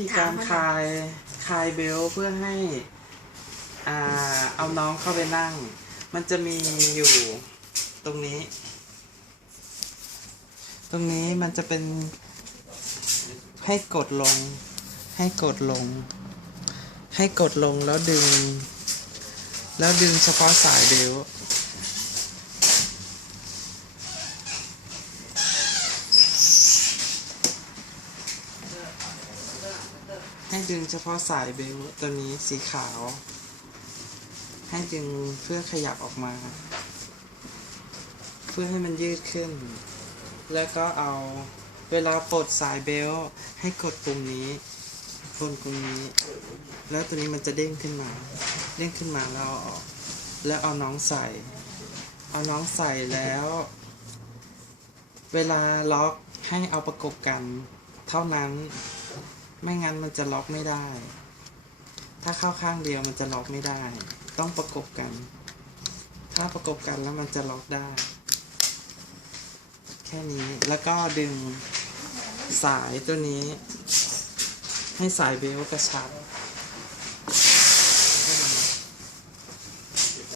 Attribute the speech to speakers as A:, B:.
A: ธีการคา
B: ย
A: ลายคลายเบลเพื่อให้อ่าเอาน้องเข้าไปนั่ง มันจะมีอยู่ตรงนี้ ตรงนี้มันจะเป็นให้กดลง ให้กดลง ให้กดลงแล้วดึง แล้วดึงเฉพาะสายเบล ให้ดึงเฉพาะสายเบลต์ตัวนี้สีขาว ให้ดึงเพื่อขยับออกมา เพื่อให้มันยืดขึ้น แล้วก็เอาเวลาปลดสายเบลต์ให้กดปุ่มนี้กดปุ่มนี้ แล้วตัวนี้มันจะเด้งขึ้นมา เด้งขึ้นมาแล้วเอาออก แล้วเอาน้องใส่ เอาน้องใส่แล้ว เวลาล็อกให้เอาประกบกัน เท่านั้น ไม่งั้นมันจะล็อกไม่ได้ ถ้าเข้าข้างเดียวมันจะล็อกไม่ได้ ต้องประกบกัน ถ้าประกบกันแล้วมันจะล็อกได้ แค่นี้ แล้วก็ดึงสายตัวนี้ ให้สายเบลกระชับ